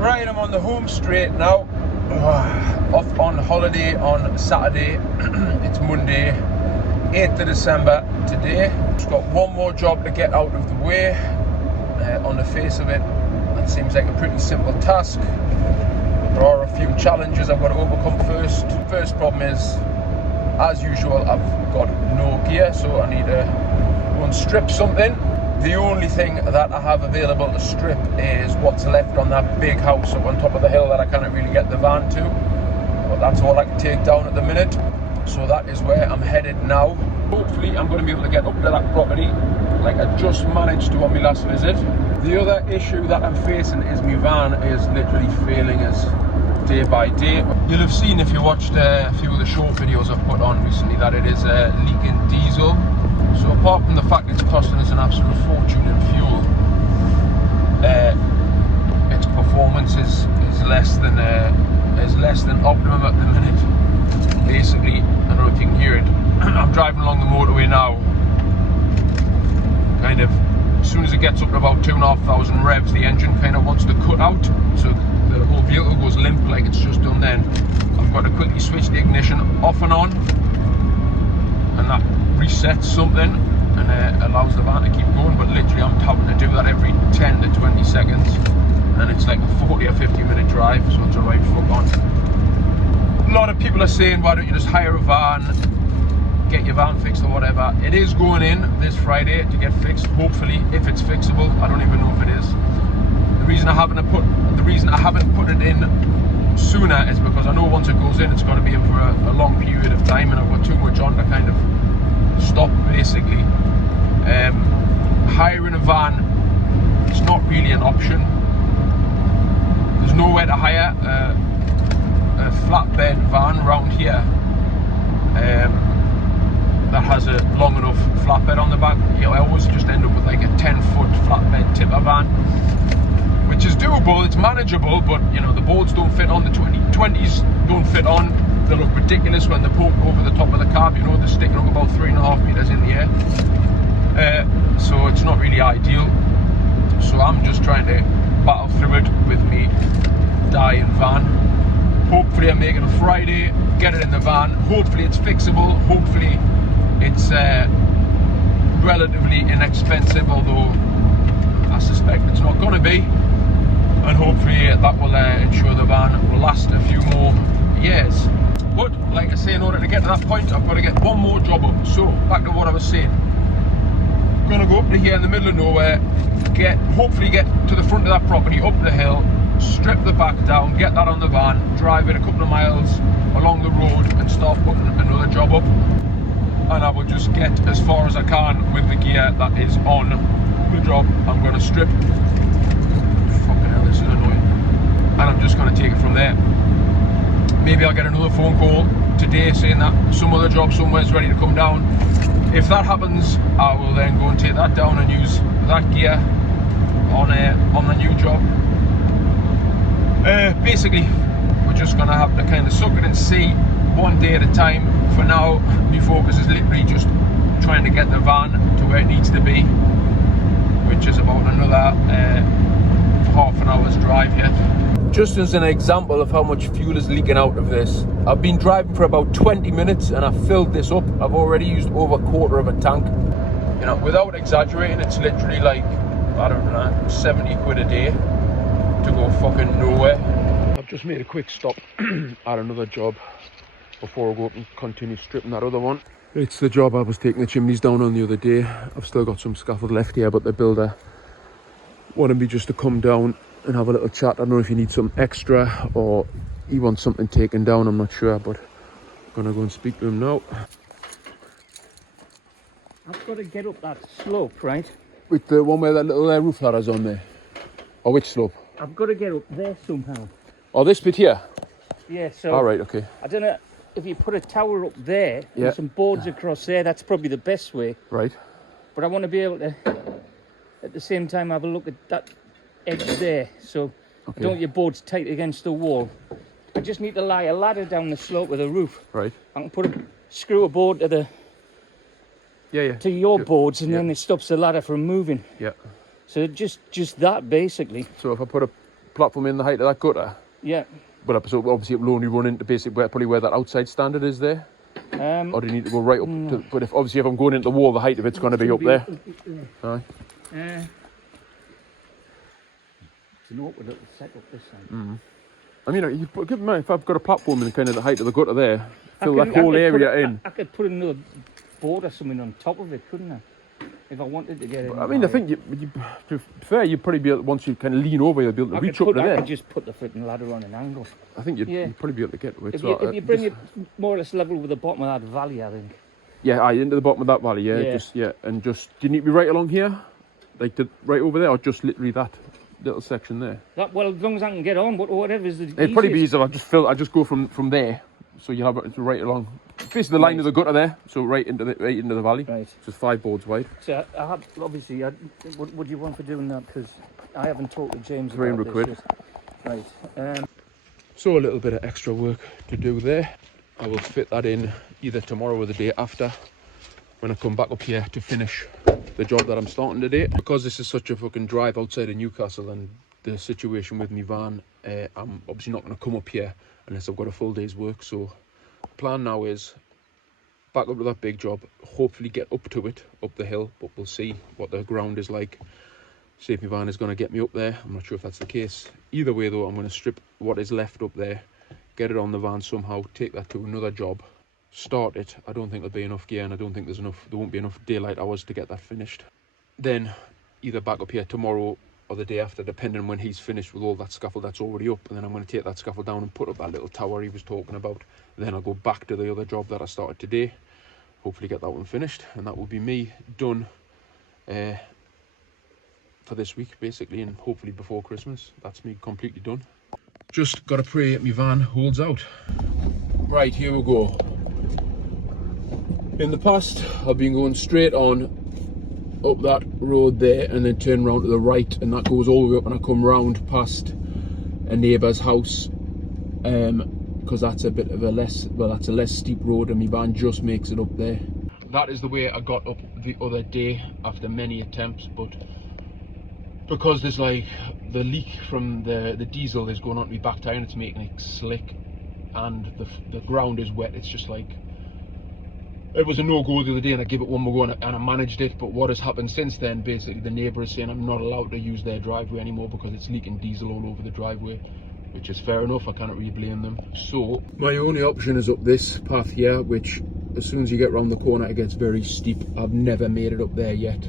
Right, I'm on the home straight now. Off on holiday on Saturday. It's Monday, 8th of December today. Just got one more job to get out of the way. On the face of it, that seems like a pretty simple task. There are a few challenges I've got to overcome first. First problem is, as usual, I've got no gear, so I need to go and strip something. The only thing that I have available to strip is what's left on that big house up on top of the hill that I can't really get the van to. But that's all I can take down at the minute. So that is where I'm headed now. Hopefully I'm going to be able to get up to that property like I just managed to on my last visit. The other issue that I'm facing is my van is literally failing us day by day. You'll have seen if you watched a few of the short videos I've put on recently that it is leaking diesel. So apart from the fact it's costing us an absolute fortune in fuel, its performance is less than optimum at the minute. Basically, I don't know if you can hear it. I'm driving along the motorway now. Kind of, as soon as it gets up to about 2,500 revs, the engine kind of wants to cut out. So the whole vehicle goes limp like it's just done then. I've got to quickly switch the ignition off and on, and that resets something and allows the van to keep going. But literally I'm having to do that every 10 to 20 seconds, and it's like a 40 or 50 minute drive, so it's a right fuck on. A lot of people are saying, why don't you just hire a van, get your van fixed or whatever. It is going in this Friday to get fixed, hopefully, if it's fixable. I don't even know if it is. The reason I haven't put it in sooner is because I know once it goes in, it's going to be in for a long period of time, and I've got too much on to kind of stop, basically. Hiring a van, it's not really an option. There's nowhere to hire a flatbed van around here that has a long enough flatbed on the back. I always just end up with like a 10-foot flatbed tipper van, which is doable, it's manageable, but you know, the boards don't fit on, the 20s don't fit on. They look ridiculous when they're poked over the top of the cab, you know, they're sticking up about 3.5 meters in the air. So it's not really ideal. So I'm just trying to battle through it with me dying van. Hopefully I make it a Friday, get it in the van. Hopefully it's fixable. Hopefully it's relatively inexpensive, although I suspect it's not going to be. And hopefully that will ensure the van will last a few more years. But like I say, in order to get to that point, I've got to get one more job up. So back to what I was saying. I'm going to go up to here in the middle of nowhere, hopefully get to the front of that property, up the hill, strip the back down, get that on the van, drive it a couple of miles along the road and start putting another job up. And I will just get as far as I can with the gear that is on the job. I'm going to strip. Fucking hell, this is annoying. And I'm just going to take it from there. Maybe I'll get another phone call today saying that some other job somewhere is ready to come down. If that happens, I will then go and take that down and use that gear on the new job. Basically, we're just gonna have to kind of suck it and see one day at a time. For now, my focus is literally just trying to get the van to where it needs to be, which is about another half an hour's drive yet. Just as an example of how much fuel is leaking out of this, I've been driving for about 20 minutes and I've filled this up. I've already used over a quarter of a tank. You know, without exaggerating, it's literally like, I don't know, 70 quid a day to go fucking nowhere. I've just made a quick stop at another job before I go up and continue stripping that other one. It's the job I was taking the chimneys down on the other day. I've still got some scaffold left here, but the builder wanted me just to come down and have a little chat. I don't know if you need something extra or he wants something taken down, I'm not sure, but I'm gonna go and speak to him now. I've got to get up that slope, right? With the one where that little roof ladder's on there? Or which slope? I've got to get up there somehow. Oh, this bit here? Yeah, so... Alright, okay. I don't know, if you put a tower up there, yeah, and some boards across there, that's probably the best way. Right. But I want to be able to, at the same time, have a look at that edge there, so I don't want your boards tight against the wall. I just need to lie a ladder down the slope with a roof. Right. I can screw a board to the to your boards, and then it stops the ladder from moving. Yeah. So just that basically. So if I put a platform in the height of that gutter? Yeah. Well, so obviously it will only run into basically probably where that outside standard is there. Or do you need to go right up to? But if I'm going into the wall, the height of it's going to be up there. Aye. It's an awkward little setup this side. I mean, give me if I've got a platform in kind of the height of the gutter there, fill that whole area in. I could put another board or something on top of it, couldn't I? If I wanted to get it. I mean, I think to be fair, you'd probably be able, once you kind of lean over, you'll be able to reach up to there. I could just put the footing ladder on an angle. I think you'd probably be able to get to it. If you bring it more or less level with the bottom of that valley, I think. Yeah, into the bottom of that valley, and just, do you need to be right along here? Like, right over there, or just literally that little section there? Well, as long as I can get on, whatever's the It'd probably be easier, I just go from there, so you have it right along. Basically the line of the gutter there, so right into the valley. Right. Just 5 boards wide. So I have, obviously, what do you want for doing that? Because I haven't talked to James about 300 quid. Right. So a little bit of extra work to do there. I will fit that in either tomorrow or the day after when I come back up here to finish the job that I'm starting today. Because this is such a fucking drive outside of Newcastle and the situation with my van, I'm obviously not going to come up here unless I've got a full day's work. So the plan now is back up to that big job, hopefully get up to it, up the hill, but we'll see what the ground is like. See if my van is going to get me up there. I'm not sure if that's the case. Either way though, I'm going to strip what is left up there, get it on the van somehow, take that to another job, start it. I don't think there'll be enough gear, and I don't think there won't be enough daylight hours to get that finished. Then either back up here tomorrow or the day after, depending on when he's finished with all that scaffold that's already up, and then I'm going to take that scaffold down and put up that little tower he was talking about. Then I'll go back to the other job that I started today, hopefully get that one finished, and that will be me done for this week basically, and hopefully before Christmas that's me completely done. Just gotta pray my van holds out. Right, here we go. In the past I've been going straight on up that road there and then turn around to the right, and that goes all the way up, and I come round past a neighbour's house because that's a bit of a less steep road, and my van just makes it up there. That is the way I got up the other day after many attempts, but because there's like the leak from the diesel is going on to my back tyre and it's making it slick, and the ground is wet, it's just like, it was a no-go the other day and I gave it one more go and I managed it. But what has happened since then, basically the neighbour is saying I'm not allowed to use their driveway anymore because it's leaking diesel all over the driveway, which is fair enough, I can't really blame them. So my only option is up this path here, which as soon as you get round the corner it gets very steep. I've never made it up there yet,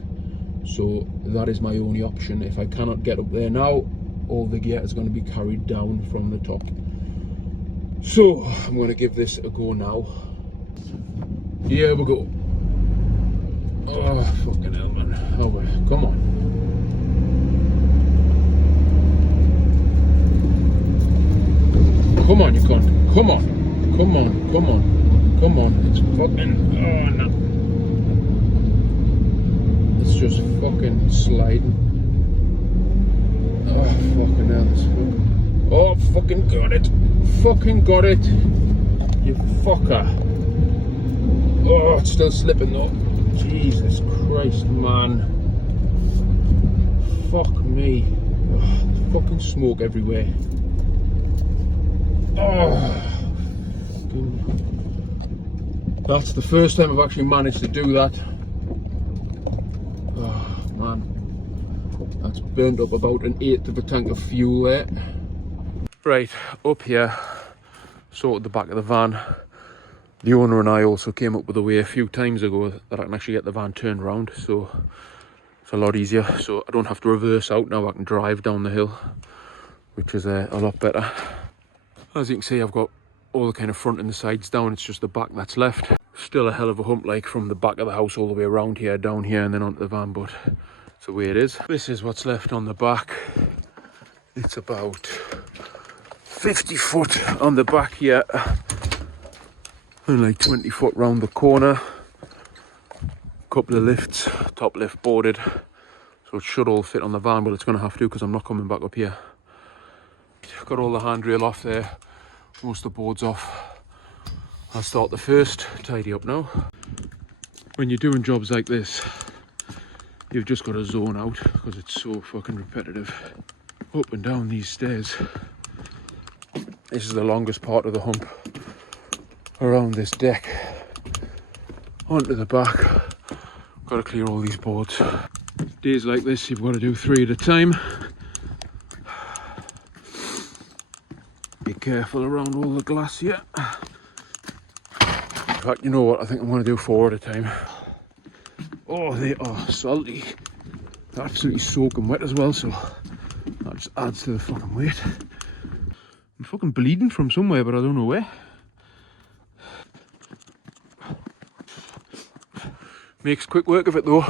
so that is my only option. If I cannot get up there now, all the gear is going to be carried down from the top. So I'm going to give this a go now. Here we go. Oh, fucking hell, man. Oh, come on. Come on, you cunt. Come on. Come on, come on. Come on. It's fucking... Oh, no. It's just fucking sliding. Oh, fucking hell. It's fucking... Oh, fucking got it. Fucking got it. You fucker. Oh, it's still slipping though. Jesus Christ, man. Fuck me. Oh, there's fucking smoke everywhere. Oh. That's the first time I've actually managed to do that. Oh, man. That's burned up about 1/8 of a tank of fuel there. Right, up here, sorted the back of the van. The owner and I also came up with a way a few times ago that I can actually get the van turned around, so it's a lot easier. So I don't have to reverse out now, I can drive down the hill, which is a lot better. As you can see, I've got all the kind of front and the sides down, it's just the back that's left. Still a hell of a hump, like from the back of the house all the way around here, down here and then onto the van, but it's the way it is. This is what's left on the back. It's about 50 foot on the back here. And like 20 foot round the corner. Couple of lifts, top lift boarded, so it should all fit on the van, but it's going to have to because I'm not coming back up here. Got all the handrail off there, most of the boards off. I'll start the first, tidy up now. When you're doing jobs like this, you've just got to zone out because it's so fucking repetitive. up and down these stairs. This is the longest part of the hump around this deck. Onto the back. Got to clear all these boards. Days like this, you've got to do 3 at a time. Be careful around all the glass here. In fact, you know what? I think I'm going to do 4 at a time. Oh, they are salty. They're absolutely soaking wet as well, so that just adds to the fucking weight. I'm fucking bleeding from somewhere, but I don't know where. Makes quick work of it though.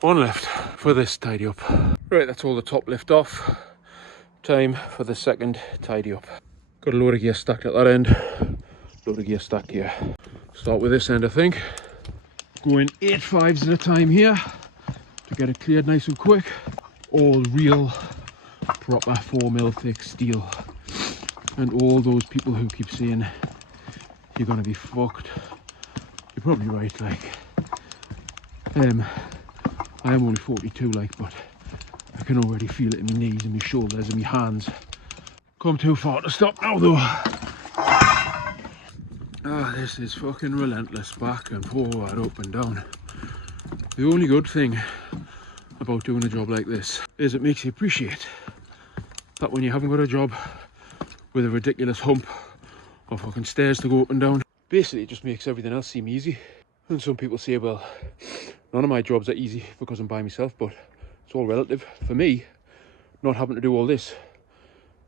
1 left for this tidy up. Right, that's all the top lift off. Time for the second tidy up. Got a load of gear stacked at that end. Load of gear stacked here. Start with this end, I think. Going 8 5s at a time here to get it cleared nice and quick. All real, proper 4mm thick steel. And all those people who keep saying you're gonna be fucked, you're probably right. Like, I am only 42, like, but I can already feel it in my knees and my shoulders and my hands. Come too far to stop now though. Ah, this is fucking relentless, back and forward, up and down. The only good thing about doing a job like this is it makes you appreciate that when you haven't got a job with a ridiculous hump or fucking stairs to go up and down, basically it just makes everything else seem easy. And some people say, well, none of my jobs are easy because I'm by myself, but it's all relative. For me, not having to do all this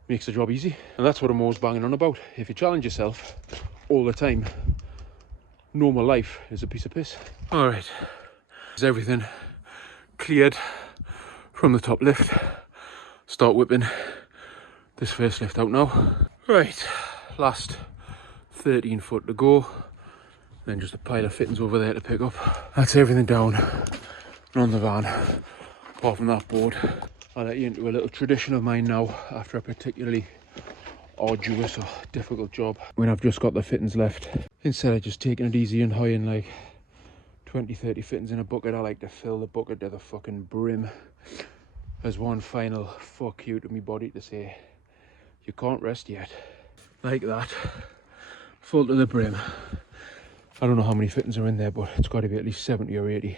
makes the job easy. And that's what I'm always banging on about. If you challenge yourself all the time, normal life is a piece of piss. All right, is everything cleared from the top lift? Start whipping this first lift out now. Right, last 13 foot to go. Then just a pile of fittings over there to pick up. That's everything down and on the van, apart from that board. I'll let you into a little tradition of mine now after a particularly arduous or difficult job. When I've just got the fittings left, instead of just taking it easy and hiring like 20-30 fittings in a bucket, I like to fill the bucket to the fucking brim as one final fuck you to me body to say, you can't rest yet. Like that, full to the brim. I don't know how many fittings are in there, but it's got to be at least 70 or 80.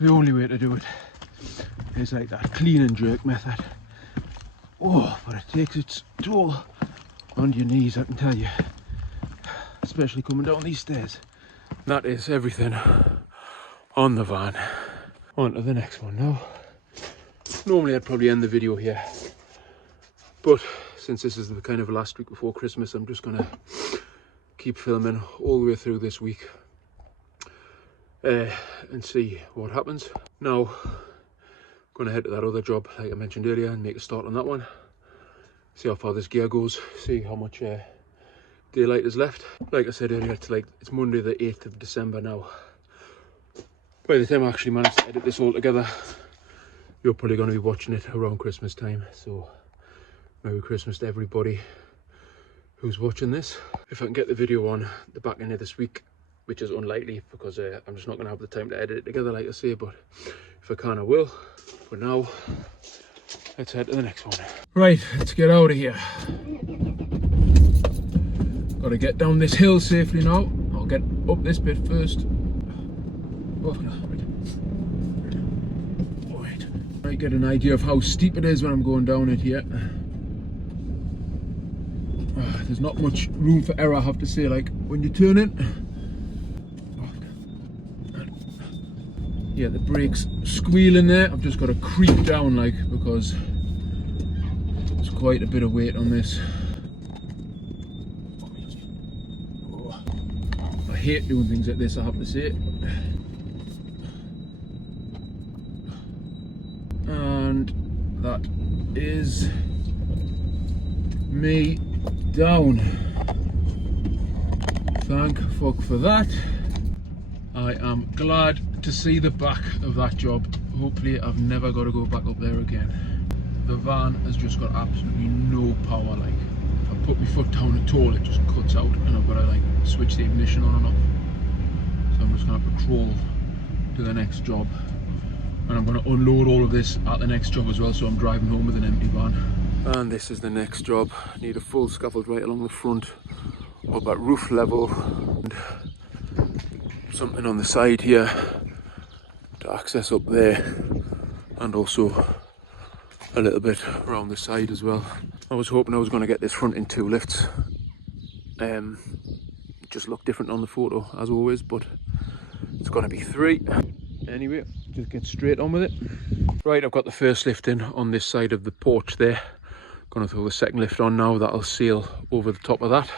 The only way to do it is like that clean and jerk method. Oh, but it takes its toll on your knees, I can tell you. Especially coming down these stairs. That is everything on the van. On to the next one now. Normally I'd probably end the video here, but since this is the kind of last week before Christmas, I'm just gonna keep filming all the way through this week. And see what happens. Now, I'm going to head to that other job like I mentioned earlier and make a start on that one. See how far this gear goes, see how much daylight is left. Like I said earlier, it's Monday the 8th of December now. By the time I actually manage to edit this all together, you're probably going to be watching it around Christmas time. So, Merry Christmas to everybody who's watching this. If I can get the video on the back end of this week, which is unlikely because I'm just not going to have the time to edit it together, like I say, but if I can, I will. For now, let's head to the next one. Right, let's get out of here. Got to get down this hill safely now. I'll get up this bit first. Oh, no, right. Right, get an idea of how steep it is when I'm going down it here. There's not much room for error, I have to say, like when you turn it. Yeah, the brakes squealing there. I've just got to creep down like, because there's quite a bit of weight on this. Oh, I hate doing things like this, I have to say. And that is me down. Thank fuck for that. I am glad to see the back of that job. Hopefully I've never got to go back up there again. The van has just got absolutely no power. Like, if I put my foot down at all, it just cuts out, and I've got to like switch the ignition on and off. So I'm just going to patrol to the next job, and I'm going to unload all of this at the next job as well, so I'm driving home with an empty van. And this is the next job. I need a full scaffold right along the front, up at roof level, and something on the side here to access up there, and also a little bit around the side as well. I was hoping I was going to get this front in 2 lifts. Just looked different on the photo as always, but it's going to be 3. Anyway, just get straight on with it. Right, I've got the first lift in on this side of the porch there. Going to throw the second lift on now. That'll seal over the top of that.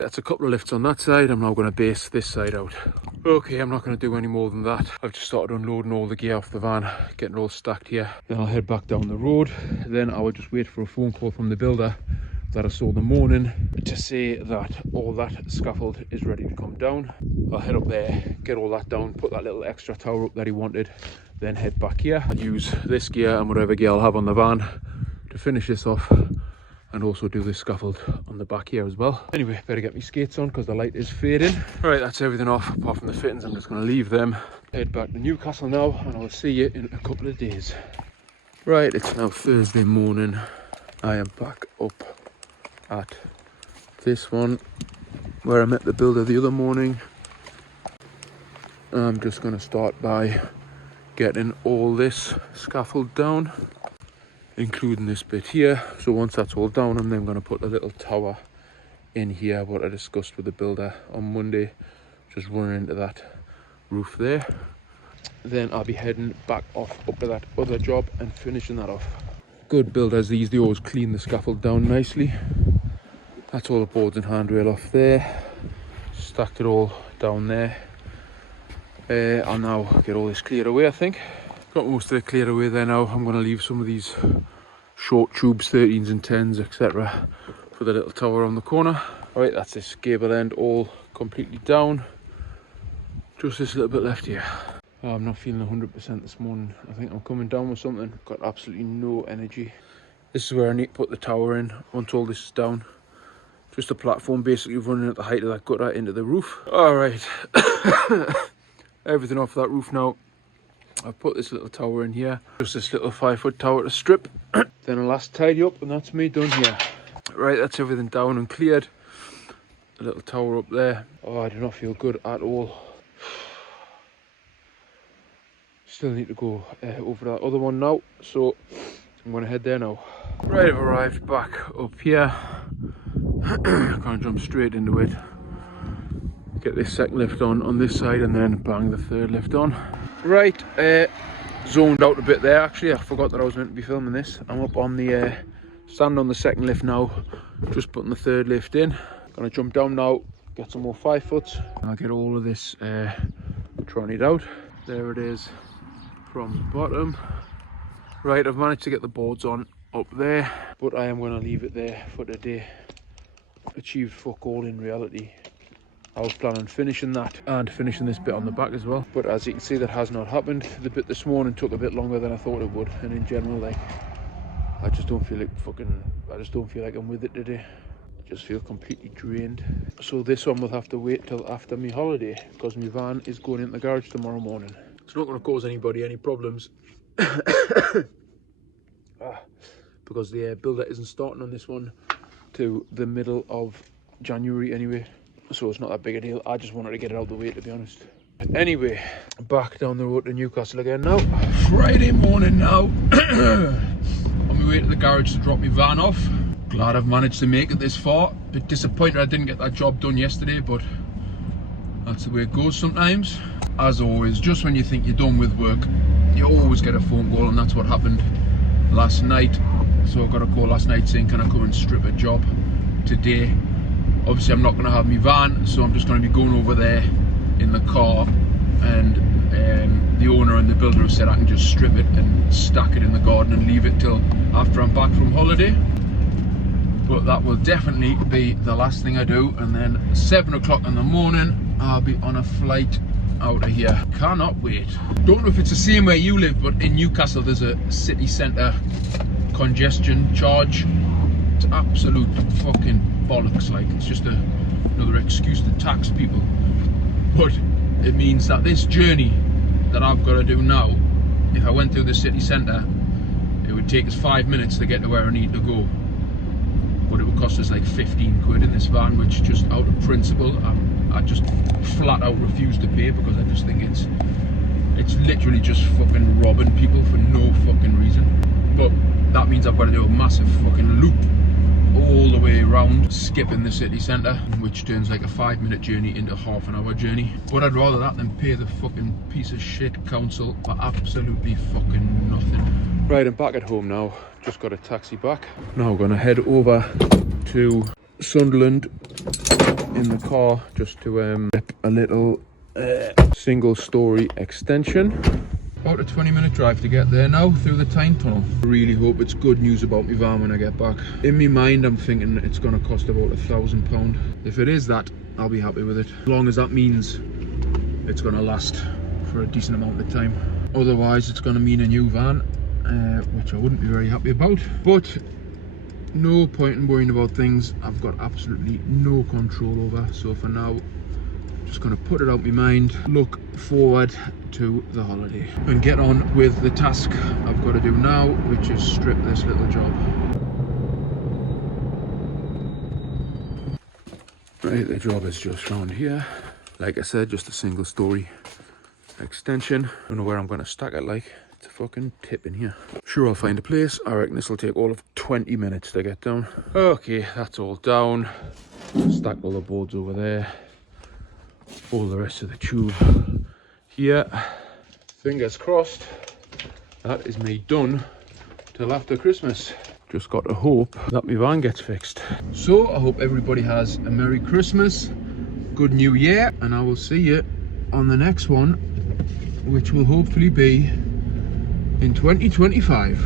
That's a couple of lifts on that side. I'm now going to base this side out. Okay, I'm not going to do any more than that. I've just started unloading all the gear off the van, getting it all stacked here. Then I'll head back down the road. Then I will just wait for a phone call from the builder that I saw in the morning to say that all that scaffold is ready to come down. I'll head up there, get all that down, put that little extra tower up that he wanted, then head back here. I'll use this gear and whatever gear I'll have on the van to finish this off, and also do this scaffold on the back here as well. Anyway, better get my skates on because the light is fading. Right, that's everything off apart from the fittings. I'm just going to leave them, head back to Newcastle now, and I'll see you in a couple of days. Right, it's now Thursday morning. I am back up at this one where I met the builder the other morning. I'm just going to start by getting all this scaffold down, including this bit here. So once that's all down, I'm then going to put a little tower in here, what I discussed with the builder on Monday, just running into that roof there. Then I'll be heading back off up to that other job and finishing that off. Good builders, these, they always clean the scaffold down nicely. That's all the boards and handrail off there. Stacked it all down there. I'll now get all this cleared away, I think. Got most of it cleared away there now. I'm going to leave some of these short tubes, 13s and 10s, etc. for the little tower on the corner. Right, that's this gable end all completely down. Just this little bit left here. Oh, I'm not feeling 100% this morning. I think I'm coming down with something. Got absolutely no energy. This is where I need to put the tower in once all this is down. Just a platform basically running at the height of that gutter into the roof. Alright, everything off that roof now. I've put this little tower in here, just this little 5-foot tower to strip. Then I'll last tidy up and that's me done here. Right, that's everything down and cleared. A little tower up there. Oh, I do not feel good at all. Still need to go over that other one now, so I'm going to head there now. Right, I've arrived back up here. Can't jump straight into it. Get this second lift on this side and then bang the third lift on. Right, zoned out a bit there actually. I forgot that I was meant to be filming this. I'm up on the stand on the second lift now, just putting the third lift in. Gonna jump down now, get some more 5-foots. I'll get all of this tronied out. There it is from the bottom. Right, I've managed to get the boards on up there, but I am going to leave it there for today. Achieved fuck all in reality. I was planning on finishing that and finishing this bit on the back as well, but as you can see, that has not happened. The bit this morning took a bit longer than I thought it would, and in general, like, I just don't feel like I'm with it today. I just feel completely drained. So this one will have to wait till after my holiday, because my van is going in the garage tomorrow morning. It's not going to cause anybody any problems because the builder isn't starting on this one to the middle of January anyway, so it's not that big a deal. I just wanted to get it out of the way, to be honest. Anyway, back down the road to Newcastle again now. Friday morning now. On my way to the garage to drop my van off. Glad I've managed to make it this far. Bit disappointed I didn't get that job done yesterday, but that's the way it goes sometimes. As always, just when you think you're done with work, you always get a phone call, and that's what happened last night. So I got a call last night saying, can I come and strip a job today? Obviously I'm not going to have my van, so I'm just going to be going over there in the car, and the owner and the builder have said I can just strip it and stack it in the garden and leave it till after I'm back from holiday. But that will definitely be the last thing I do, and then 7 o'clock in the morning I'll be on a flight out of here. Cannot wait. Don't know if it's the same where you live, but in Newcastle there's a city centre congestion charge. It's absolute fucking bollocks. Like, it's just another excuse to tax people. But it means that this journey that I've got to do now, if I went through the city centre, it would take us 5 minutes to get to where I need to go. But it would cost us like 15 quid in this van, which just out of principle, I just flat out refuse to pay, because I just think it's literally just fucking robbing people for no fucking reason. But that means I've got to do a massive fucking loop all the way around, skipping the city centre, which turns like a 5-minute journey into a half-an-hour journey. But I'd rather that than pay the fucking piece of shit council for absolutely fucking nothing. Right, I'm back at home now. Just got a taxi back. Now we're going to head over to Sunderland in the car just to rip a little single-storey extension. About a 20-minute drive to get there now through the Tyne Tunnel. I really hope it's good news about my van when I get back. In my mind I'm thinking it's going to cost about £1,000. If it is that, I'll be happy with it. As long as that means it's going to last for a decent amount of time. Otherwise it's going to mean a new van, which I wouldn't be very happy about. But no point in worrying about things I've got absolutely no control over. So for now, just going to put it out my mind, look forward to the holiday, and get on with the task I've got to do now, which is strip this little job. Right, the job is just round here. Like I said, just a single story extension. Don't know where I'm going to stack it. Like, it's a fucking tip in here. Sure, I'll find a place. I reckon this will take all of 20 minutes to get down. Okay, that's all down. Stack all the boards over there. All the rest of the tube here. Fingers crossed that is me done till after Christmas. Just got to hope that my van gets fixed. So I hope everybody has a Merry Christmas, good New Year, and I will see you on the next one, which will hopefully be in 2025.